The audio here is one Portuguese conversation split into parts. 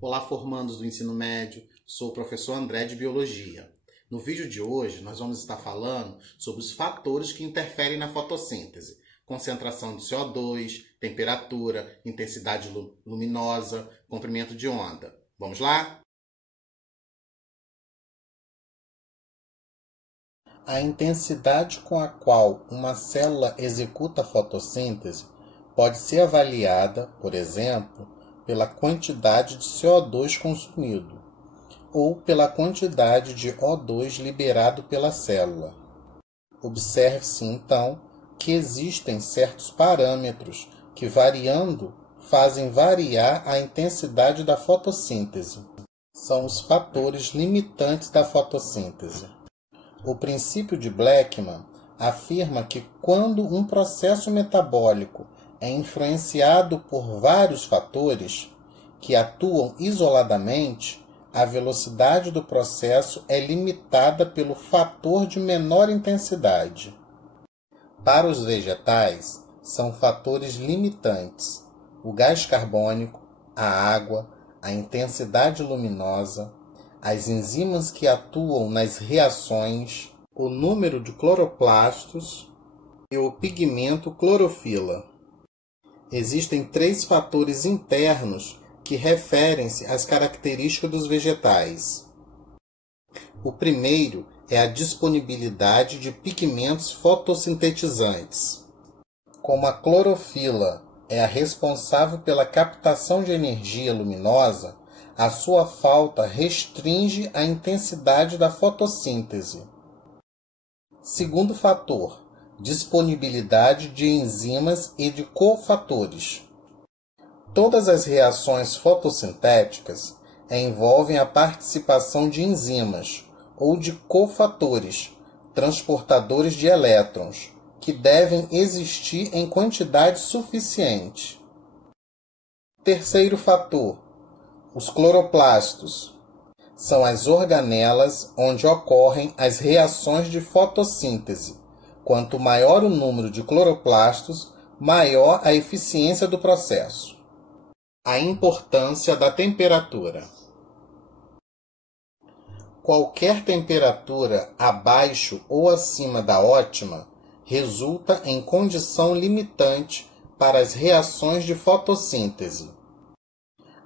Olá, formandos do ensino médio, sou o professor André de Biologia. No vídeo de hoje, nós vamos estar falando sobre os fatores que interferem na fotossíntese. Concentração de CO2, temperatura, intensidade luminosa, comprimento de onda. Vamos lá? A intensidade com a qual uma célula executa a fotossíntese pode ser avaliada, por exemplo, pela quantidade de CO2 consumido ou pela quantidade de O2 liberado pela célula. Observe-se, então, que existem certos parâmetros que, variando, fazem variar a intensidade da fotossíntese. São os fatores limitantes da fotossíntese. O princípio de Blackman afirma que quando um processo metabólico é influenciado por vários fatores que atuam isoladamente, a velocidade do processo é limitada pelo fator de menor intensidade. Para os vegetais, são fatores limitantes: o gás carbônico, a água, a intensidade luminosa, as enzimas que atuam nas reações, o número de cloroplastos e o pigmento clorofila. Existem 3 fatores internos que referem-se às características dos vegetais. O primeiro é a disponibilidade de pigmentos fotossintetizantes. Como a clorofila é a responsável pela captação de energia luminosa, a sua falta restringe a intensidade da fotossíntese. Segundo fator, disponibilidade de enzimas e de cofatores. Todas as reações fotossintéticas envolvem a participação de enzimas ou de cofatores, transportadores de elétrons, que devem existir em quantidade suficiente. Terceiro fator, os cloroplastos. São as organelas onde ocorrem as reações de fotossíntese. Quanto maior o número de cloroplastos, maior a eficiência do processo. A importância da temperatura. Qualquer temperatura abaixo ou acima da ótima resulta em condição limitante para as reações de fotossíntese.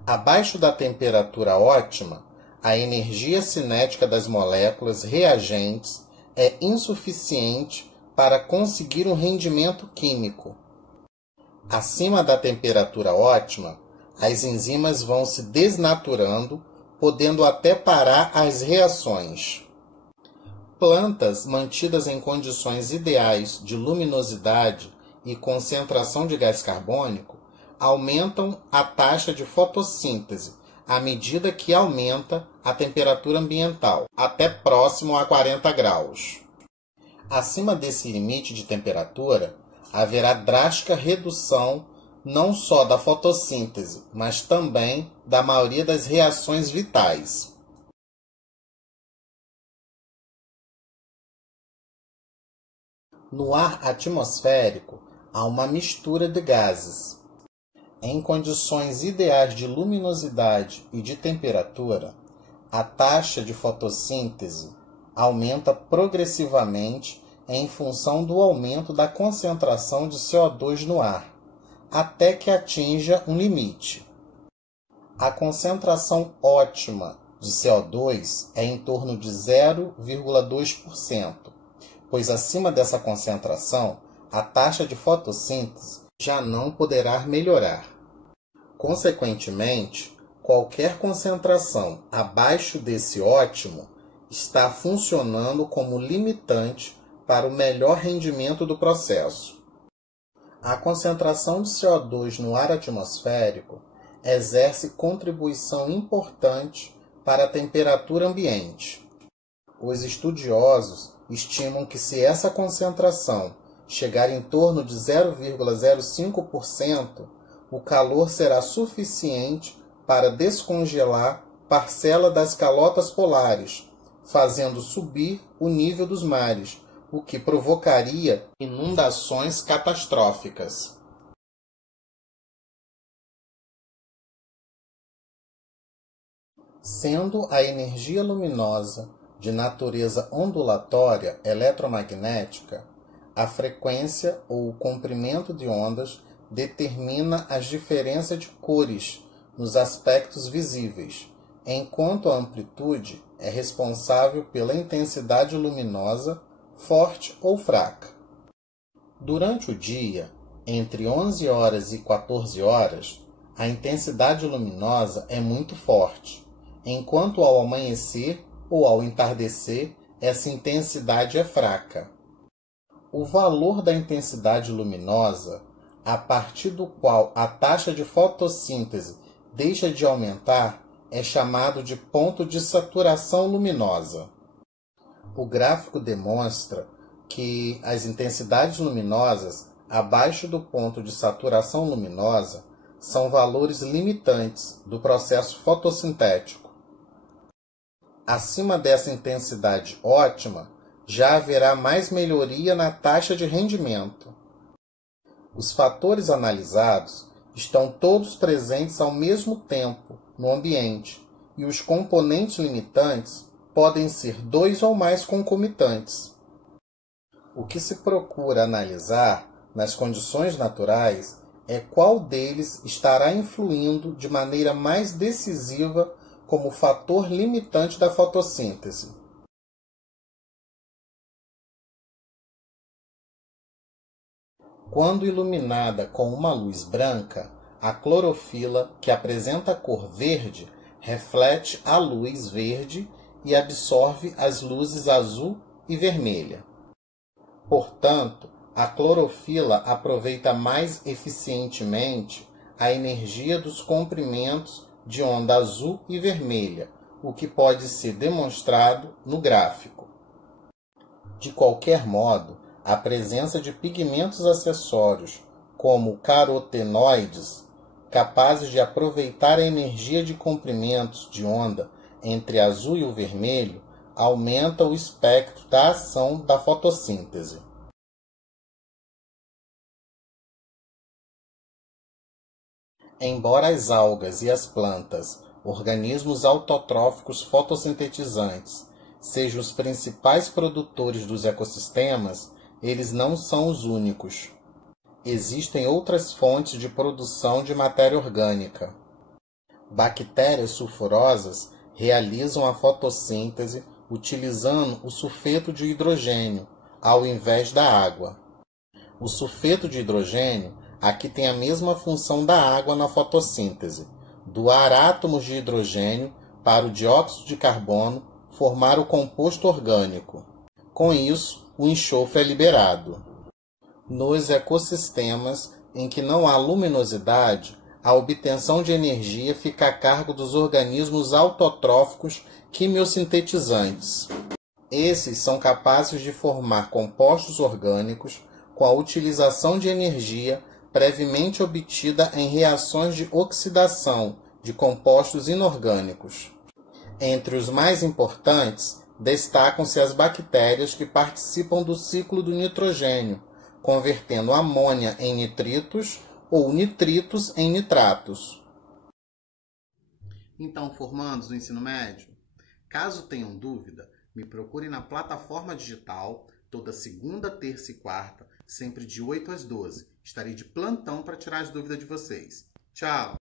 Abaixo da temperatura ótima, a energia cinética das moléculas reagentes é insuficiente para conseguir um rendimento químico. Acima da temperatura ótima, as enzimas vão se desnaturando, podendo até parar as reações. Plantas mantidas em condições ideais de luminosidade e concentração de gás carbônico aumentam a taxa de fotossíntese à medida que aumenta a temperatura ambiental, até próximo a 40 graus. Acima desse limite de temperatura, haverá drástica redução não só da fotossíntese, mas também da maioria das reações vitais. No ar atmosférico, há uma mistura de gases. Em condições ideais de luminosidade e de temperatura, a taxa de fotossíntese aumenta progressivamente em função do aumento da concentração de CO2 no ar, até que atinja um limite. A concentração ótima de CO2 é em torno de 0,2%, pois acima dessa concentração, a taxa de fotossíntese já não poderá melhorar. Consequentemente, qualquer concentração abaixo desse ótimo está funcionando como limitante para o melhor rendimento do processo. A concentração de CO2 no ar atmosférico exerce contribuição importante para a temperatura ambiente. Os estudiosos estimam que se essa concentração chegar em torno de 0,05%, o calor será suficiente para descongelar parcela das calotas polares, fazendo subir o nível dos mares, o que provocaria inundações catastróficas. Sendo a energia luminosa de natureza ondulatória eletromagnética, a frequência ou o comprimento de ondas determina as diferenças de cores nos aspectos visíveis, enquanto a amplitude é responsável pela intensidade luminosa, forte ou fraca. Durante o dia, entre 11 horas e 14 horas, a intensidade luminosa é muito forte, enquanto ao amanhecer ou ao entardecer, essa intensidade é fraca. O valor da intensidade luminosa, a partir do qual a taxa de fotossíntese deixa de aumentar, é chamado de ponto de saturação luminosa. O gráfico demonstra que as intensidades luminosas abaixo do ponto de saturação luminosa são valores limitantes do processo fotossintético. Acima dessa intensidade ótima, já haverá mais melhoria na taxa de rendimento. Os fatores analisados estão todos presentes ao mesmo tempo no ambiente e os componentes limitantes podem ser 2 ou mais concomitantes. O que se procura analisar nas condições naturais é qual deles estará influindo de maneira mais decisiva como fator limitante da fotossíntese. Quando iluminada com uma luz branca, a clorofila, que apresenta a cor verde, reflete a luz verde e absorve as luzes azul e vermelha. Portanto, a clorofila aproveita mais eficientemente a energia dos comprimentos de onda azul e vermelha, o que pode ser demonstrado no gráfico. De qualquer modo, a presença de pigmentos acessórios, como carotenoides, capazes de aproveitar a energia de comprimentos de onda entre azul e o vermelho, aumenta o espectro da ação da fotossíntese. Embora as algas e as plantas, organismos autotróficos fotossintetizantes, sejam os principais produtores dos ecossistemas, eles não são os únicos. Existem outras fontes de produção de matéria orgânica. Bactérias sulfurosas realizam a fotossíntese utilizando o sulfeto de hidrogênio, ao invés da água. O sulfeto de hidrogênio aqui tem a mesma função da água na fotossíntese, doar átomos de hidrogênio para o dióxido de carbono formar o composto orgânico. Com isso, o enxofre é liberado. Nos ecossistemas em que não há luminosidade, a obtenção de energia fica a cargo dos organismos autotróficos quimiosintetizantes. Esses são capazes de formar compostos orgânicos com a utilização de energia previamente obtida em reações de oxidação de compostos inorgânicos. Entre os mais importantes, destacam-se as bactérias que participam do ciclo do nitrogênio, convertendo amônia em nitritos ou nitritos em nitratos. Então, formandos do ensino médio, caso tenham dúvida, me procure na plataforma digital toda segunda, terça e quarta, sempre de 8 às 12. Estarei de plantão para tirar as dúvidas de vocês. Tchau!